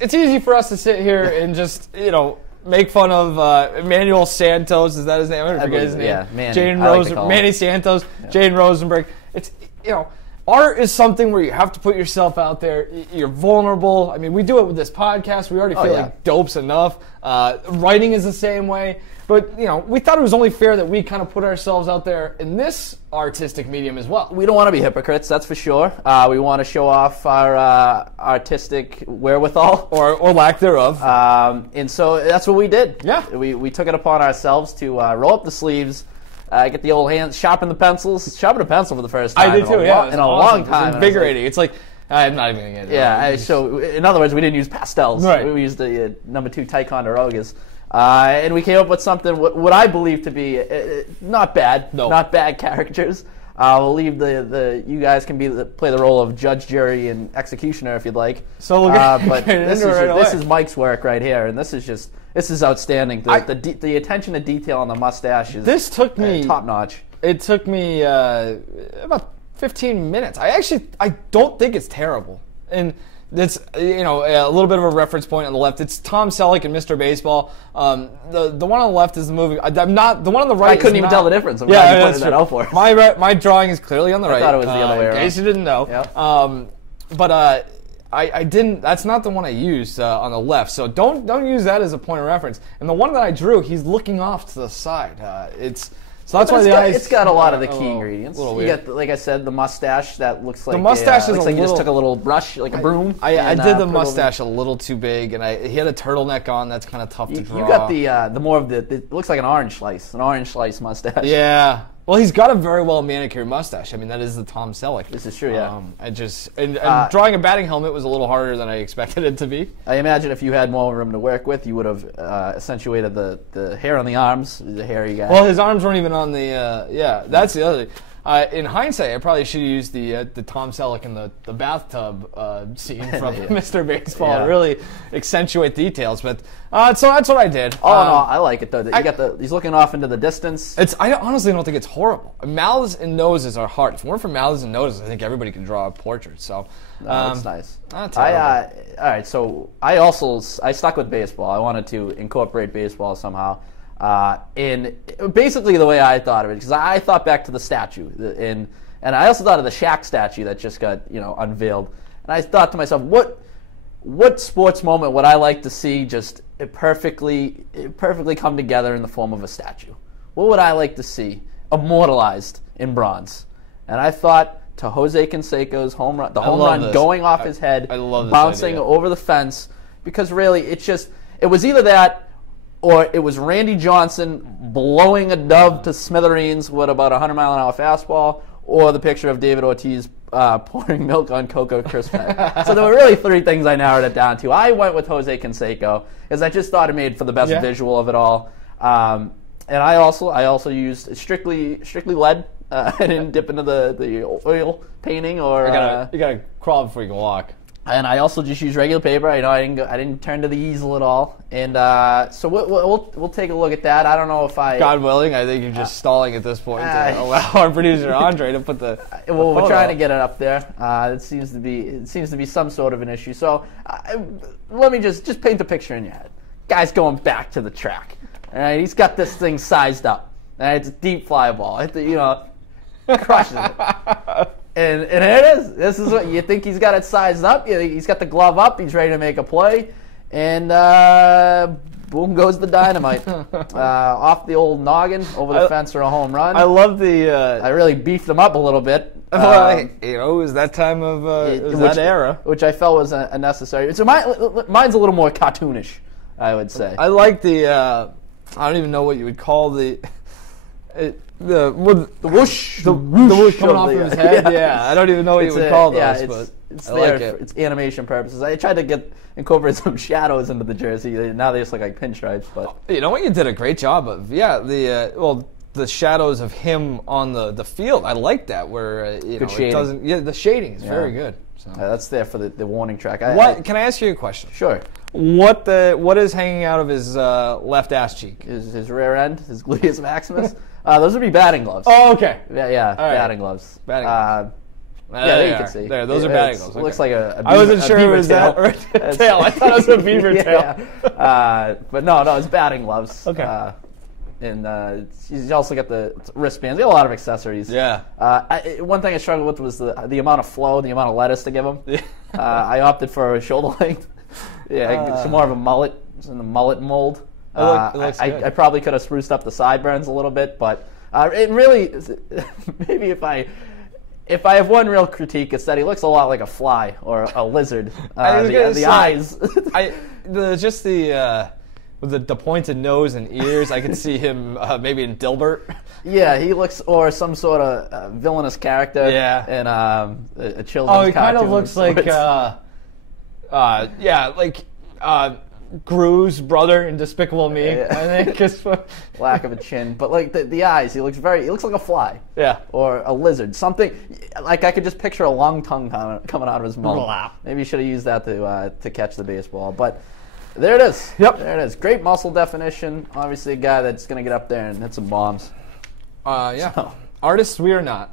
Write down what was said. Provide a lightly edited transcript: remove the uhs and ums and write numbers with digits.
it's easy for us to sit here and just, make fun of Emmanuel Santos. Is that his name? I forget his name. Yeah, Manny Santos, yeah. Jaden Rosenberg. It's, art is something where you have to put yourself out there. You're vulnerable. I mean, we do it with this podcast. We already feel like dope's enough. Writing is the same way. But, we thought it was only fair that we kind of put ourselves out there in this artistic medium as well. We don't want to be hypocrites, that's for sure. We want to show off our artistic wherewithal. Or lack thereof. And so that's what we did. Yeah. We took it upon ourselves to roll up the sleeves, get the old hands, sharpen the pencils. Sharpen a pencil for the first time. I did too, in a long time. It's invigorating. It's like, I'm not even going to get it. Yeah, so in other words, we didn't use pastels. Right. We used the number 2 Ticonderogas. And we came up with something, what I believe to be not bad, not bad characters. We'll leave you guys can play the role of judge, jury, and executioner if you'd like. So we'll get but this is Mike's work right here, and this is outstanding. The attention to detail on the mustache is top notch. It took me about 15 minutes. I don't think it's terrible, and. It's a little bit of a reference point on the left. It's Tom Selleck and Mr. Baseball. The one on the left is the movie. I'm not the one on the right. I couldn't even tell the difference. I'm glad you pointed that out for us. My drawing is clearly on the right. I thought it was the other way around. In case you didn't know. Yep. I didn't. That's not the one I used on the left. So don't use that as a point of reference. And the one that I drew, he's looking off to the side. So that's why the eyes. It's got a lot of the key ingredients. You get, like I said, the mustache that looks like the mustache looks like you just took a little brush, like a broom. I did the mustache a little too big, and he had a turtleneck on. That's kind of tough to draw. You got the more of it looks like an orange slice mustache. Yeah. Well, he's got a very well manicured mustache. I mean, that is the Tom Selleck. This is true, yeah. And drawing a batting helmet was a little harder than I expected it to be. I imagine if you had more room to work with, you would have accentuated the hair on the arms, the hairy guy. Well, his arms weren't even on the, that's the other thing. In hindsight, I probably should have used the Tom Selleck in the bathtub scene from Mr. Baseball to really accentuate details. But so that's what I did. No, I like it though. He's looking off into the distance. I honestly don't think it's horrible. Mouths and noses are hard. If it weren't for mouths and noses, I think everybody can draw a portrait. So that's nice. Not all right. So I stuck with baseball. I wanted to incorporate baseball somehow. In basically the way I thought of it, because I thought back to the statue, and I also thought of the Shaq statue that just got unveiled, and I thought to myself, what sports moment would I like to see just perfectly come together in the form of a statue? What would I like to see immortalized in bronze? And I thought to Jose Canseco's home run, home run going off his head, bouncing over the fence, because really it was either that. Or it was Randy Johnson blowing a dove to smithereens with about a 100-mile-an-hour fastball, or the picture of David Ortiz pouring milk on Cocoa Crisp. So there were really 3 things I narrowed it down to. I went with Jose Canseco, because I just thought it made for the best visual of it all. And I also used strictly lead. I didn't dip into the oil painting or. You gotta crawl before you can walk. And I also just used regular paper. I didn't turn to the easel at all. And so we'll take a look at that. I don't know if God willing, I think you're just stalling at this point to allow our producer Andre to put the. Well, we're trying to get it up there. It seems to be some sort of an issue. So let me just paint the picture in your head. Guy's going back to the track. All right, he's got this thing sized up. All right, it's a deep fly ball. Crushes it. And here it is. This is what you think he's got it sized up. He's got the glove up. He's ready to make a play. And boom goes the dynamite. Off the old noggin, over the fence for a home run. I love I really beefed him up a little bit. It was that time of that era. Which I felt was unnecessary. So mine's a little more cartoonish, I would say. I like I don't even know what you would call the whoosh. The whoosh coming off of his head. Yeah, I don't even know what you would call those. But it's there. It's animation purposes. I tried to incorporate some shadows into the jersey. Now they just look like pinstripes. But you know what? You did a great job of the shadows of him on the field. I like that where it doesn't. Yeah, the shading is very good. So. That's there for the warning track. Can I ask you a question? Sure. What is hanging out of his left ass cheek? His rear end, his gluteus maximus. Those would be batting gloves. Oh, okay. Yeah, right. batting gloves. there you can see. There, those are batting gloves. Looks like a beaver, I wasn't sure it was tail. that or a tail. I thought it was a beaver tail. But no, it's batting gloves. Okay. And he's also got the wristbands. He got a lot of accessories. Yeah. One thing I struggled with was the amount of flow, the amount of lettuce to give him. I opted for a shoulder length. It's more of a mullet. It's in the mullet mold. It looks good. I probably could have spruced up the sideburns a little bit, but it really maybe if I have one real critique, it's that he looks a lot like a fly or a lizard. The eyes. With the pointed nose and ears, I could see him maybe in Dilbert. Yeah, he looks, or some sort of villainous character. Yeah. In a children's cartoon. Oh, he kind of looks like, Gru's brother in Despicable Me. I think. Lack of a chin, but like the eyes, he looks like a fly. Yeah. Or a lizard, something like I could just picture a long tongue coming out of his mouth. Maybe you should have used that to catch the baseball, but. There it is. Yep. There it is. Great muscle definition. Obviously a guy that's going to get up there and hit some bombs. Yeah. So. Artists we are not.